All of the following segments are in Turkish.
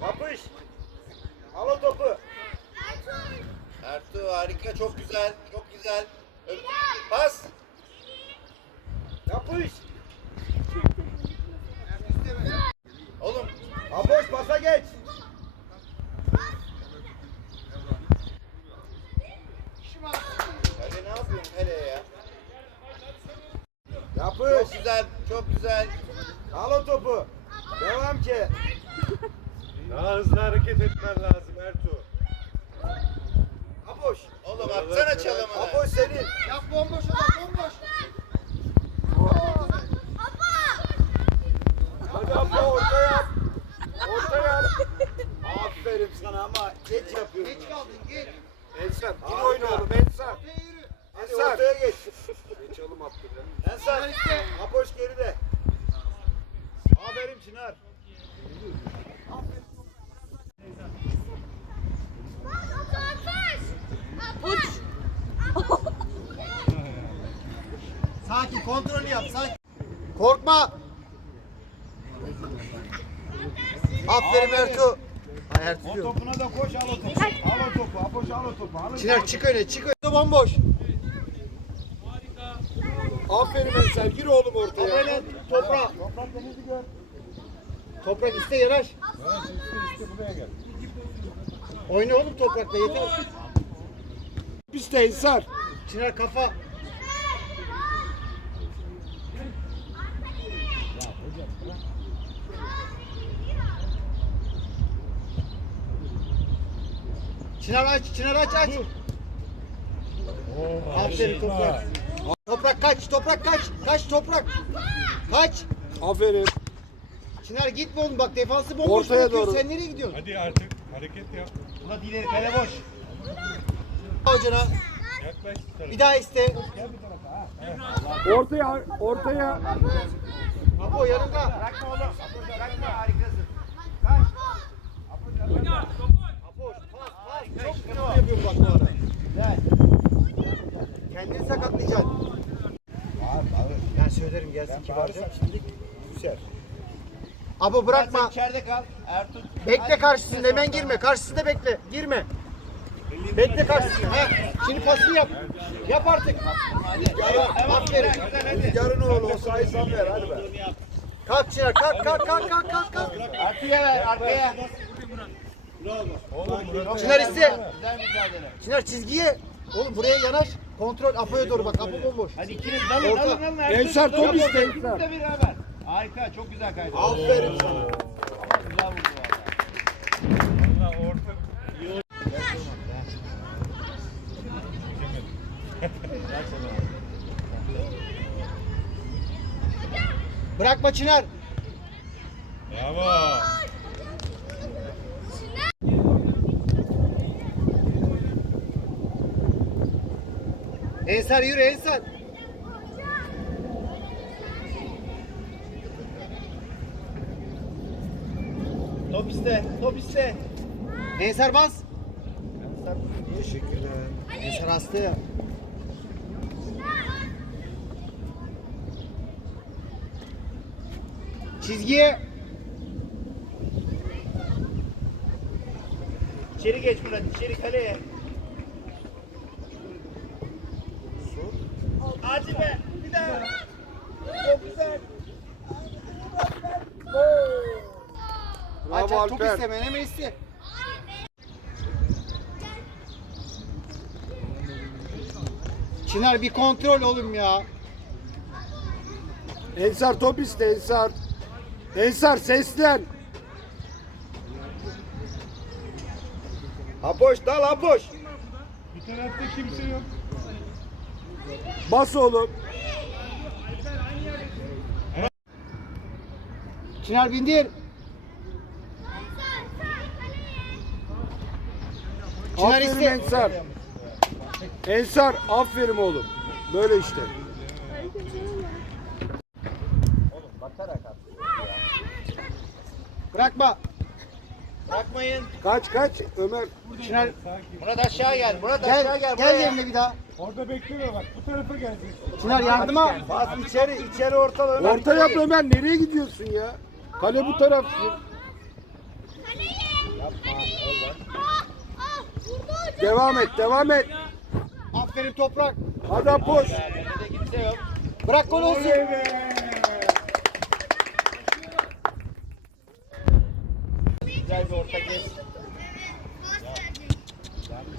Kapış. Al o topu. Ertuğ harika çok güzel çok güzel. Ö- Pas. Kapış. Oğlum Apoş pasa geç. hadi ne yapıyorsun kaleye ya? Yapış. Çok güzel çok güzel. Al o topu. Devam ki. Daha hızlı hareket etmen lazım Ertuğ. Apoş. Oğlum atsana çalımını. Apoş senin. Yap bomboş adam bomboş. Hadi Apo orta yap. Orta yap. Aferin sana ama geç yapıyorsun. Geç kaldın geç. Ensar. Harika. oyna oğlum Ensar. Hadi Ensar. ortaya geç. Geçelim. Ensar. Çınar iste. Apoş geride. Aferin Çınar. Sakin kontrolü yap sakin. Korkma. Aferin Ertuğ. Ay Ertuğ O topuna da koş al o topu. Al o topu. Apoş al o topu. Al o Çınar çık öne çık öne. Bomboş. Aferin Ensar gir oğlum ortaya. Böyle toprak. Toprak iste yanaş. Oyna oğlum toprakta yeter. Piste Ensar. Çınar kafa. Çınar aç, Çınar aç aç. Aferin toprak. Toprak kaç, toprak kaç. Kaç toprak. Kaç. Aferin. Çınar gitme oğlum bak defansı bomboş Ortaya bırakıyor. doğru. Sen nereye gidiyorsun? Hadi artık hareket yap. Ulan ileri kale boş. Hocana Yaklaş. bir daha iste. Ortaya ortaya. Apo yanında. Bırakma oğlum. Bırakma. Harikasın. Apo pas pas. Çok kötü yapıyorum bak bu ara. Gel. Sakatlayacaksın. Ben söylerim gelsin kibarca. Güzel. Abo bırakma. İçeride kal. Ertuğ. Bekle karşısında hemen girme. Karşısında bekle. Girme. Bekle karşısında. Ha. Şimdi pasını yap. Yap artık. Aferin. Yarın oğlu o sayı sen ver hadi be. Kalk Çınar kalk kalk kalk kalk kalk. kalk. Ertuğ'a ver arkaya. Çınar iste. Çınar çizgiye. Oğlum buraya yanaş. Kontrol Apo'ya doğru bak. Apo bomboş. Hadi ikiniz dalın dalın dalın. Ensar top iste Ensar. de beraber. Harika çok güzel kaydı. Aferin sana. Güzel vurdu valla. Valla orta. Bırakma Çınar. Bravo. Ensar yürü Ensar. Top iste, top iste. Ensar bas. Teşekkürler. Ensar hasta ya. Çizgiye. İçeri geç Murat, içeri kaleye. Hadi be, bir daha. Çok güzel. Bravo Alper. isteme hemen iste. Çınar bir kontrol oğlum ya. Ensar top iste Ensar. Ensar seslen. Apoş dal Apoş. Bir tarafta kimse yok. Bas oğlum. Çınar bindir. Çınar Aferin iste. Ensar. Ensar aferin oğlum. Böyle işte. Bırakma. Bırakmayın. Kaç kaç Ömer. Çınar Murat aşağı gel, Murat aşağı gel gel. gel buraya. yerine bir daha. Orada bekleme bak. Bu tarafa gelecek. Çınar yardıma. Bas içeri içeri orta Ömer. Orta yap Ömer. Nereye gidiyorsun ya? Kale bu taraf. Kaleye! Devam et, devam et. Aferin toprak. Kimse yok. Bırak gol olsun. Güzel bir orta geç.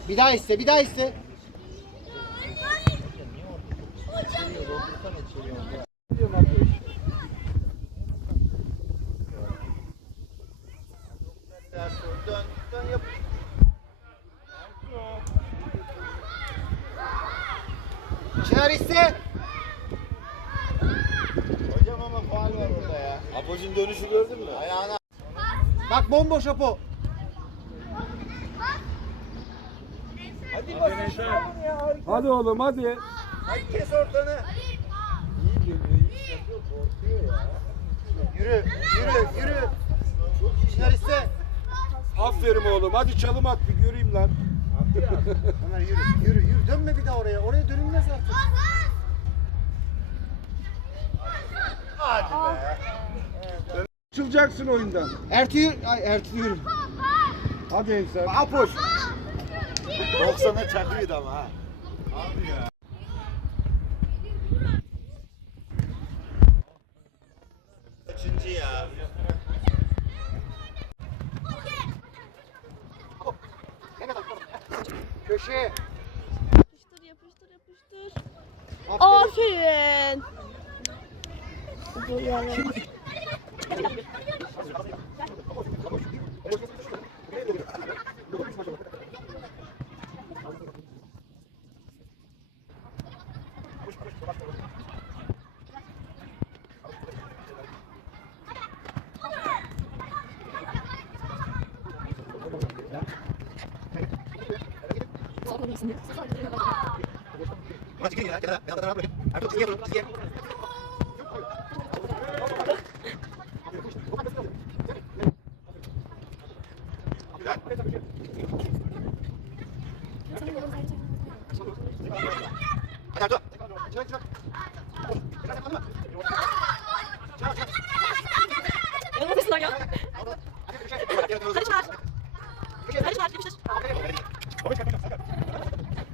Bir daha iste, bir daha iste. İste. Hocam ama faal var orada ya. Apoş'un dönüşü gördün mü? Ayağına. Bak bomboş Apo. Hadi oğlum hadi. Hadi kes ortanı. Yürü, yürü, yürü. Çınar iste. Aferin oğlum. Hadi çalım at bir göreyim lan. Ömer yürü, yürü, yürü. Dönme bir daha oraya. Oraya dönülmez artık. Hadi be. Açılacaksın oyundan. Ertuğ yürü. Ay Ertuğ yürü. Hadi Ensar. Apoş. 90'a çakıyordu ama ha. Üçüncü Köşeye. Yapıştır yapıştır yapıştır. Aferin. Aferin. Hadi şimdi. Hadi şimdi.